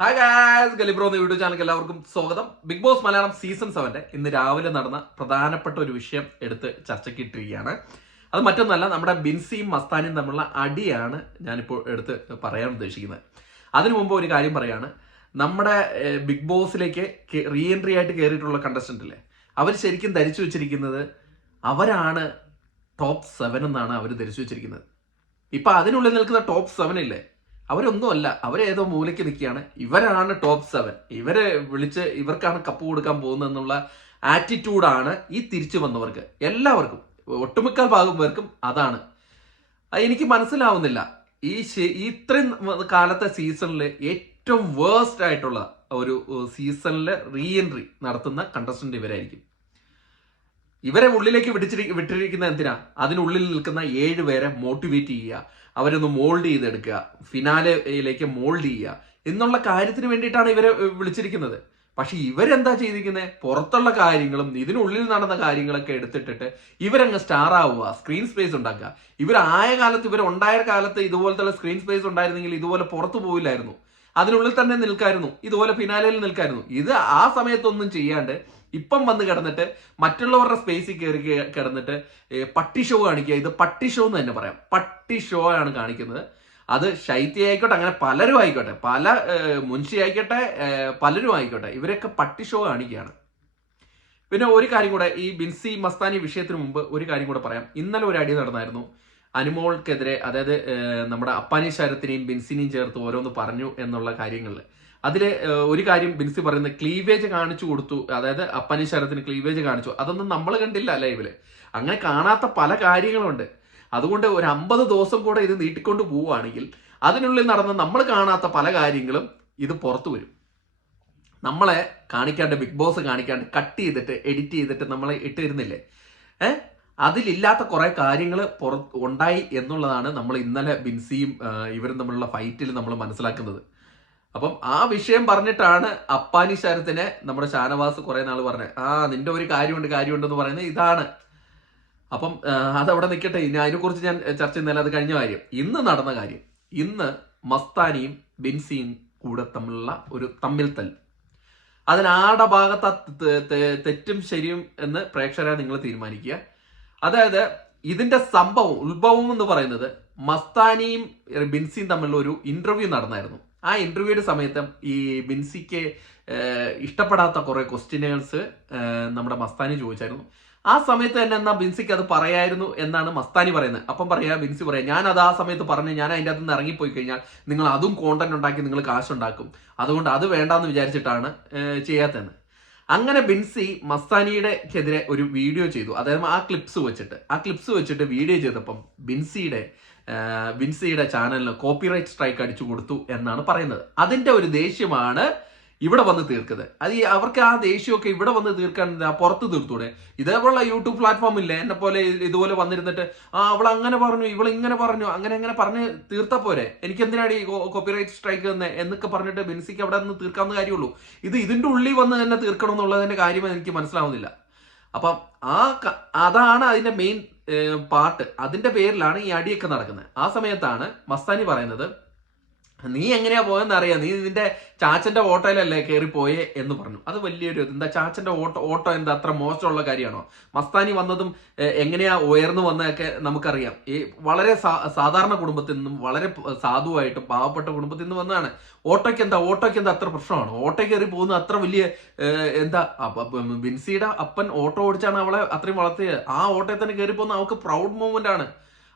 Hi guys, ഗലിബ്രോ എന്ന YouTube ചാനലിലേക്ക് എല്ലാവർക്കും സ്വാഗതം. ബിഗ് ബോസ് മലയാളം സീസൺ 7 ഇന്ന് രാവിലെ നടന്ന പ്രധാനപ്പെട്ട ഒരു വിഷയം എടുത്ത് ചർച്ചയ്ക്ക് ഇട്ടിരിക്കുകയാണ്. അത് മറ്റൊന്നല്ല, നമ്മുടെ ബിൻസിയും മസ്താനിയും തമ്മിലുള്ള അടിയാണ് ഞാനിപ്പോൾ എടുത്ത് പറയാൻ ഉദ്ദേശിക്കുന്നത്. അതിനു മുമ്പ് ഒരു കാര്യം പറയാണ്. നമ്മുടെ ബിഗ് ബോസിലേക്ക് റീ എൻട്രി ആയിട്ട് കയറിയിട്ടുള്ള കണ്ടസ്റ്റന്റില്ലേ, അവർ ശരിക്കും ധരിച്ചു വെച്ചിരിക്കുന്നത് അവരാണ് ടോപ്പ് 7 എന്നാണ് അവർ ധരിച്ചു വെച്ചിരിക്കുന്നത്. ഇപ്പൊ അതിനുള്ളിൽ നിൽക്കുന്ന ടോപ്പ് 7 ഇല്ലേ, അവരൊന്നുമല്ല, അവരേതോ മൂലയ്ക്ക് നിൽക്കുകയാണ്. ഇവരാണ് ടോപ്പ് 7, ഇവരെ വിളിച്ച് ഇവർക്കാണ് കപ്പ് കൊടുക്കാൻ പോകുന്നത് എന്നുള്ള ആറ്റിറ്റ്യൂഡാണ് ഈ തിരിച്ചു വന്നവർക്ക് എല്ലാവർക്കും, ഒട്ടുമിക്ക ഭാഗം പേർക്കും അതാണ്. എനിക്ക് മനസ്സിലാവുന്നില്ല. ഈ ഇത്രയും കാലത്തെ സീസണിൽ ഏറ്റവും വേഴ്സ്റ്റ് ആയിട്ടുള്ള ഒരു സീസണിൽ റീ എൻട്രി നടത്തുന്ന കണ്ടസ്റ്റന്റ് ഇവരായിരിക്കും. ഇവരെ ഉള്ളിലേക്ക് വിട്ടിരിക്കുന്ന എന്തിനാ? അതിനുള്ളിൽ നിൽക്കുന്ന 7 പേരെ മോട്ടിവേറ്റ് ചെയ്യുക, അവരൊന്ന് മോൾഡ് ചെയ്തെടുക്കുക, ഫിനാലയിലേക്ക് മോൾഡ് ചെയ്യുക എന്നുള്ള കാര്യത്തിന് വേണ്ടിയിട്ടാണ് ഇവരെ വിളിച്ചിരിക്കുന്നത്. പക്ഷെ ഇവരെന്താ ചെയ്തിരിക്കുന്നത്? പുറത്തുള്ള കാര്യങ്ങളും ഇതിനുള്ളിൽ നടന്ന കാര്യങ്ങളൊക്കെ എടുത്തിട്ടിട്ട് ഇവരങ്ങ് സ്റ്റാർ ആവുക, സ്ക്രീൻ സ്പേസ് ഉണ്ടാക്കുക. ഇവരായ കാലത്ത്, ഇവരുണ്ടായ കാലത്ത് ഇതുപോലത്തെ സ്ക്രീൻ സ്പേസ് ഉണ്ടായിരുന്നെങ്കിൽ ഇതുപോലെ പുറത്തു പോയില്ലായിരുന്നു, അതിനുള്ളിൽ തന്നെ നിൽക്കായിരുന്നു, ഇതുപോലെ ഫിനാലയിൽ നിൽക്കായിരുന്നു. ഇത് ആ സമയത്തൊന്നും ചെയ്യാണ്ട് ഇപ്പം വന്ന് കിടന്നിട്ട് മറ്റുള്ളവരുടെ സ്പേസിൽ കയറി കിടന്നിട്ട് പട്ടി ഷോ കാണിക്കുക. ഇത് പട്ടി ഷോ എന്ന് തന്നെ പറയാം, പട്ടി ഷോ ആണ് കാണിക്കുന്നത്. അത് ശൈത്യ ആയിക്കോട്ടെ, അങ്ങനെ പലരും ആയിക്കോട്ടെ, പല മുൻഷി ആയിക്കോട്ടെ, പലരും ആയിക്കോട്ടെ, ഇവരൊക്കെ പട്ടി ഷോ കാണിക്കുകയാണ്. പിന്നെ ഒരു കാര്യം കൂടെ, ഈ ബിൻസി മസ്താനി വിഷയത്തിന് മുമ്പ് ഒരു കാര്യം കൂടെ പറയാം. ഇന്നലെ ഒരു അടി നടന്നായിരുന്നു അനുമോൾക്കെതിരെ, അതായത് നമ്മുടെ അപ്പാനി ശരത്തിനെയും ബിൻസിനെയും ചേർത്ത് ഓരോന്ന് പറഞ്ഞു എന്നുള്ള കാര്യങ്ങളിൽ. അതിൽ ഒരു കാര്യം ബിൻസി പറയുന്നത്, ക്ലീവേജ് കാണിച്ചു കൊടുത്തു, അതായത് അപ്പാനി ശരത്തിന് ക്ലീവേജ് കാണിച്ചു. അതൊന്നും നമ്മൾ കണ്ടില്ല ലൈവില്. അങ്ങനെ കാണാത്ത പല കാര്യങ്ങളുണ്ട്. അതുകൊണ്ട് ഒരു 50 ദിവസം കൂടെ ഇത് നീട്ടിക്കൊണ്ട് പോവുകയാണെങ്കിൽ അതിനുള്ളിൽ നടന്ന നമ്മൾ കാണാത്ത പല കാര്യങ്ങളും ഇത് പുറത്തു വരും. നമ്മളെ കാണിക്കാണ്ട്, ബിഗ് ബോസ് കാണിക്കാണ്ട് കട്ട് ചെയ്തിട്ട് എഡിറ്റ് ചെയ്തിട്ട് നമ്മളെ ഇട്ടിരുന്നില്ലേ, അതിലില്ലാത്ത കുറെ കാര്യങ്ങൾ ഉണ്ടായി എന്നുള്ളതാണ് നമ്മൾ ഇന്നലെ ബിൻസിയും ഇവരും തമ്മിലുള്ള ഫൈറ്റിൽ നമ്മൾ മനസ്സിലാക്കുന്നത്. അപ്പം ആ വിഷയം പറഞ്ഞിട്ടാണ് അപ്പാനി ശരത്തിനെ നമ്മുടെ ഷാനവാസ് കുറെ നാൾ പറഞ്ഞത്, നിന്റെ ഒരു കാര്യമുണ്ടെന്ന് പറയുന്നത് ഇതാണ്. അപ്പം അതവിടെ നിൽക്കട്ടെ, ഇനി അതിനെക്കുറിച്ച് ഞാൻ ചർച്ച ചെയ്യുന്നില്ല, അത് കഴിഞ്ഞ കാര്യം. ഇന്ന് നടന്ന കാര്യം, ഇന്ന് മസ്താനിയും ബിൻസിയും കൂടെ തമ്മിലുള്ള ഒരു തമ്മിൽ തല്ല്. അതിനാടെ ഭാഗത്ത് തെറ്റും ശരിയും എന്ന് പ്രേക്ഷകരെ നിങ്ങൾ തീരുമാനിക്കുക. അതായത് ഇതിന്റെ ഉത്ഭവം എന്ന് പറയുന്നത്, മസ്താനിയും ബിൻസിയും തമ്മിലുള്ള ഒരു ഇന്റർവ്യൂ നടന്നായിരുന്നു. ആ ഇന്റർവ്യൂയുടെ സമയത്ത് ഈ ബിൻസിക്ക് ഇഷ്ടപ്പെടാത്ത കുറെ ക്വസ്റ്റ്യനുകൾസ് നമ്മുടെ മസ്താനി ചോദിച്ചായിരുന്നു. ആ സമയത്ത് തന്നെ എന്നാ ബിൻസിക്ക് അത് പറയായിരുന്നു എന്നാണ് മസ്താനി പറയുന്നത്. അപ്പം ബിൻസി പറയാ, ഞാൻ അത് ആ സമയത്ത് പറഞ്ഞു, ഞാൻ അതിൻ്റെ അകത്ത് നിന്ന് ഇറങ്ങിപ്പോയി കഴിഞ്ഞാൽ നിങ്ങൾ അതും കോണ്ടന്റ് ഉണ്ടാക്കി നിങ്ങൾ കാശുണ്ടാക്കും, അതുകൊണ്ട് അത് വേണ്ടാന്ന് വിചാരിച്ചിട്ടാണ് ചെയ്യാത്തതെന്ന്. അങ്ങനെ ബിൻസി മസ്താനിയുടെക്കെതിരെ ഒരു വീഡിയോ ചെയ്തു. അതായത് ആ ക്ലിപ്സ് വെച്ചിട്ട് വീഡിയോ ചെയ്തപ്പം ബിൻസിയുടെ ചാനലിന് കോപ്പിറൈറ്റ് സ്ട്രൈക്ക് അടിച്ചു കൊടുത്തു എന്നാണ് പറയുന്നത്. അതിന്റെ ഒരു ദേഷ്യമാണ് ഇവിടെ വന്ന് തീർക്കുന്നത്. അവർക്ക് ആ ദേഷ്യമൊക്കെ ഇവിടെ വന്ന് തീർക്കാൻ പുറത്ത് തീർത്തൂടെ? ഇതേപോലുള്ള യൂട്യൂബ് പ്ലാറ്റ്ഫോം ഇല്ലേ, എന്നെ പോലെ ഇതുപോലെ വന്നിരുന്നിട്ട് അവൾ അങ്ങനെ പറഞ്ഞു, ഇവൾ ഇങ്ങനെ പറഞ്ഞു, അങ്ങനെ പറഞ്ഞ് തീർത്താ പോരെ, എനിക്ക് എന്തിനാണ് ഈ കോപ്പിറൈറ്റ് സ്ട്രൈക്ക് എന്നൊക്കെ പറഞ്ഞിട്ട് ബിൻസിക്ക് അവിടെ നിന്ന് തീർക്കാവുന്ന കാര്യമുള്ളൂ. ഇതിന്റെ ഉള്ളിൽ വന്ന് തന്നെ തീർക്കണം എന്നുള്ളതിന്റെ കാര്യം എനിക്ക് മനസ്സിലാവുന്നില്ല. അപ്പം അതാണ് അതിന്റെ മെയിൻ പാർട്ട്. അതിന്റെ പേരിലാണ് ഈ അടിയൊക്കെ നടക്കുന്നത്. ആ സമയത്താണ് മസ്താനി പറയുന്നത്, നീ എങ്ങനെയാ പോയെന്ന് അറിയാം, നീ നിന്റെ ചാച്ചന്റെ ഓട്ടോയിലല്ലേ കയറി പോയേ എന്ന് പറഞ്ഞു. അത് വലിയൊരു എന്താ, ചാച്ചന്റെ ഓട്ടോ എന്താ അത്ര മോശമുള്ള കാര്യമാണോ? മസ്താനി വന്നതും എങ്ങനെയാ ഉയർന്നു വന്നതൊക്കെ നമുക്കറിയാം. ഈ വളരെ സാധാരണ കുടുംബത്തിൽ നിന്നും, വളരെ സാധുവായിട്ട് പാവപ്പെട്ട കുടുംബത്തിൽ നിന്ന് വന്നതാണ്. ഓട്ടോയ്ക്ക് എന്താ അത്ര പ്രശ്നമാണ്? ഓട്ടോ കയറി പോകുന്ന അത്ര വലിയ എന്താ? ബിൻസിയുടെ അപ്പൻ ഓട്ടോ ഓടിച്ചാണ് അവളെ അത്രയും വളർത്തിയത്. ആ ഓട്ടോയിൽ തന്നെ കയറി പോകുന്ന അവൾക്ക് പ്രൗഡ് മൂവ്മെന്റ് ആണ്.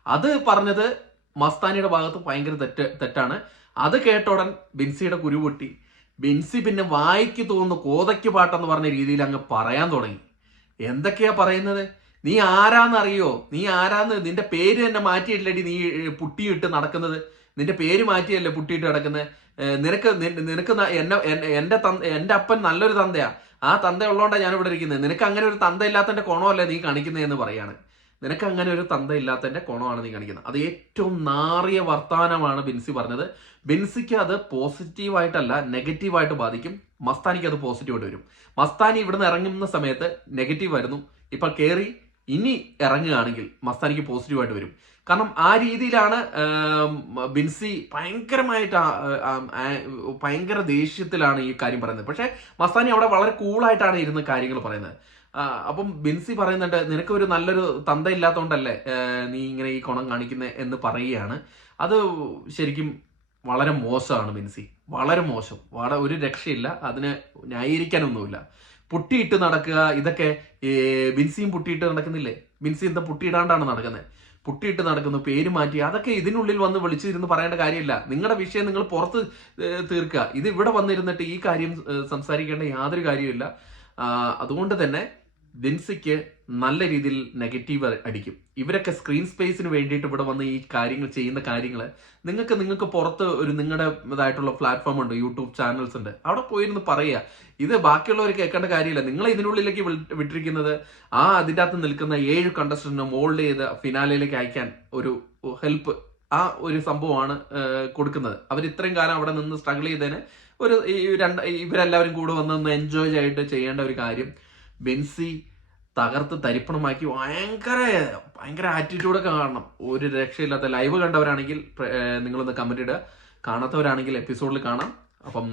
അത് പറഞ്ഞത് മസ്താനിയുടെ ഭാഗത്ത് ഭയങ്കര തെറ്റാണ്. അത് കേട്ടോടൻ ബിൻസിയുടെ കുരുപൊട്ടി. ബിൻസി പിന്നെ വായിക്ക് തോന്നുന്നു കോതയ്ക്ക് പാട്ടെന്ന് പറഞ്ഞ രീതിയിൽ അങ്ങ് പറയാൻ തുടങ്ങി. എന്തൊക്കെയാ പറയുന്നത്? നീ ആരാന്നറിയോ? നിന്റെ പേര് തന്നെ മാറ്റിയിട്ടില്ലടി നീ പുട്ടിയിട്ട് നടക്കുന്നത്. നിന്റെ പേര് മാറ്റിയല്ലേ പുട്ടിയിട്ട് നടക്കുന്നത്. നിനക്ക് എന്റെ അപ്പൻ നല്ലൊരു തന്തയാ, ആ തന്ത ഉള്ളതുകൊണ്ടാണ് ഞാൻ ഇവിടെ ഇരിക്കുന്നത്. നിനക്ക് അങ്ങനെ ഒരു തന്ത ഇല്ലാത്തതിന്റെ കുണമല്ലേ നീ കാണിക്കുന്നതെന്ന് പറയാണ്. നിനക്ക് അങ്ങനെ ഒരു തന്ത ഇല്ലാത്തതിന്റെ കോണമാണ് നീ കാണിക്കുന്നത്. അത് ഏറ്റവും നാറിയ വർത്തമാനമാണ് ബിൻസി പറഞ്ഞത്. ബിൻസിക്ക് അത് പോസിറ്റീവായിട്ടല്ല നെഗറ്റീവായിട്ട് ബാധിക്കും. മസ്താനിക്ക് അത് പോസിറ്റീവായിട്ട് വരും. മസ്താനി ഇവിടുന്ന് ഇറങ്ങുന്ന സമയത്ത് നെഗറ്റീവ് ആയിരുന്നു, ഇപ്പൊ കയറി ഇനി ഇറങ്ങുകയാണെങ്കിൽ മസ്താനിക്ക് പോസിറ്റീവായിട്ട് വരും. കാരണം ആ രീതിയിലാണ് ബിൻസി ഭയങ്കര ദേഷ്യത്തിലാണ് ഈ കാര്യം പറയുന്നത്. പക്ഷെ മസ്താനി അവിടെ വളരെ കൂളായിട്ടാണ് ഇരുന്ന് കാര്യങ്ങൾ പറയുന്നത്. അപ്പം ബിൻസി പറയുന്നുണ്ട്, നിനക്ക് ഒരു നല്ലൊരു തന്ത ഇല്ലാത്തതുകൊണ്ടല്ലേ നീ ഇങ്ങനെ ഈ കുണം കാണിക്കുന്നത് എന്ന് പറയുകയാണ്. അത് ശരിക്കും വളരെ മോശമാണ് ബിൻസി, വളരെ മോശം, ഒരു രക്ഷയില്ല, അതിന് ന്യായീകരിക്കാനൊന്നുമില്ല. പുട്ടിയിട്ട് നടക്കുക, ഇതൊക്കെ ബിൻസിയും പുട്ടിയിട്ട് നടക്കുന്നില്ലേ? ബിൻസി എന്താ പുട്ടിയിടാണ്ടാണ് നടക്കുന്നത്? പുട്ടിയിട്ട് നടക്കുന്നു, പേര് മാറ്റി, അതൊക്കെ ഇതിനുള്ളിൽ വന്ന് വിളിച്ചിരുന്ന് പറയേണ്ട കാര്യമില്ല. നിങ്ങളുടെ വിഷയം നിങ്ങൾ പുറത്ത് തീർക്കുക. ഇത് ഇവിടെ വന്നിരുന്നിട്ട് ഈ കാര്യം സംസാരിക്കേണ്ട യാതൊരു കാര്യമില്ല. അതുകൊണ്ട് തന്നെ ബിൻസിക്ക് നല്ല രീതിയിൽ നെഗറ്റീവ് അടിക്കും. ഇവരൊക്കെ സ്ക്രീൻ സ്പേസിന് വേണ്ടിയിട്ട് ഇവിടെ വന്ന് ഈ കാര്യങ്ങൾ ചെയ്യുന്ന കാര്യങ്ങൾ നിങ്ങൾക്ക് പുറത്ത് ഒരു നിങ്ങളുടേതായിട്ടുള്ള പ്ലാറ്റ്ഫോം ഉണ്ട്, യൂട്യൂബ് ചാനൽസ് ഉണ്ട്, അവിടെ പോയിരുന്ന് പറയുക. ഇത് ബാക്കിയുള്ളവർ കേൾക്കേണ്ട കാര്യമില്ല. നിങ്ങൾ ഇതിനുള്ളിലേക്ക് വിട്ടിരിക്കുന്നത് അതിൻ്റെ അകത്ത് നിൽക്കുന്ന 7 കണ്ടസ്റ്റന്റിനെ മോൾഡ് ചെയ്ത് ഫിനാലയിലേക്ക് അയക്കാൻ ഒരു ഹെൽപ്പ്, ആ ഒരു സംഭവമാണ് കൊടുക്കുന്നത്. അവർ ഇത്രയും കാലം അവിടെ നിന്ന് സ്ട്രഗിൾ ചെയ്തതിന് ഇവരെല്ലാവരും കൂടെ വന്ന് എൻജോയ് ആയിട്ട് ചെയ്യേണ്ട ഒരു കാര്യം ബിൻസി തകർത്ത് തരിപ്പണമാക്കി ഭയങ്കര ആറ്റിറ്റ്യൂഡൊക്കെ കാണണം. ഒരു രക്ഷയില്ലാത്ത. ലൈവ് കണ്ടവരാണെങ്കിൽ നിങ്ങളൊന്ന് കമന്റ് ഇടുക, കാണാത്തവരാണെങ്കിൽ എപ്പിസോഡിൽ കാണാം. അപ്പം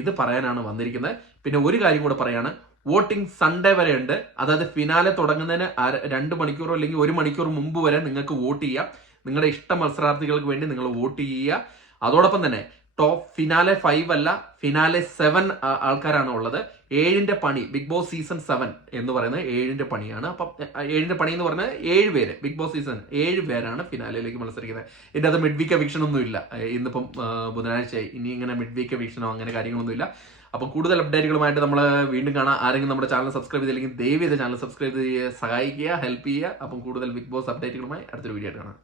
ഇത് പറയാനാണ് വന്നിരിക്കുന്നത്. പിന്നെ ഒരു കാര്യം കൂടെ പറയാണ്, വോട്ടിംഗ് സൺഡേ വരെ ഉണ്ട്. അതായത് ഫിനാലെ തുടങ്ങുന്നതിന് 2 മണിക്കൂറോ അല്ലെങ്കിൽ 1 മണിക്കൂർ മുമ്പ് വരെ നിങ്ങൾക്ക് വോട്ട് ചെയ്യാം. നിങ്ങളുടെ ഇഷ്ട മത്സരാർത്ഥികൾക്ക് വേണ്ടി നിങ്ങൾ വോട്ട് ചെയ്യുക. അതോടൊപ്പം തന്നെ ടോപ്പ് ഫിനാലെ 5 അല്ല, ഫിനാലെ 7 ആൾക്കാരാണ് ഉള്ളത്. 7ന്റെ പണി, ബിഗ് ബോസ് സീസൺ 7 എന്ന് പറയുന്നത് 7ന്റെ പണിയാണ്. അപ്പം 7ന്റെ പണി എന്ന് പറഞ്ഞാൽ 7 പേര്, ബിഗ് ബോസ് സീസൺ 7 പേരാണ് ഫിനാലയിലേക്ക് മത്സരിക്കുന്നത്. ഇതിൻ്റെ അത് മിഡ് വീക്ക് എവിക്ഷൻ ഒന്നും ഇല്ല. ഇന്നിപ്പം ബുധനാഴ്ചയായി, ഇനി ഇങ്ങനെ മിഡ് വീക്ക് എവിക്ഷനോ അങ്ങനെ കാര്യങ്ങളൊന്നും ഇല്ല. അപ്പം കൂടുതൽ അപ്ഡേറ്റുകളുമായിട്ട് നമ്മൾ വീണ്ടും കാണാം. ആരെങ്കിലും നമ്മുടെ ചാനൽ സബ്സ്ക്രൈബ് ചെയ്തില്ലെങ്കിൽ ദയവ് ചെയ്ത് ചാനൽ സബ്സ്ക്രൈബ് ചെയ്യുക, സഹായിക്കുക, ഹെൽപ്പ് ചെയ്യുക. അപ്പം കൂടുതൽ ബിഗ് ബോസ് അപ്ഡേറ്റുകളുമായി അടുത്തൊരു വീഡിയോ ആയിട്ട് കാണാം.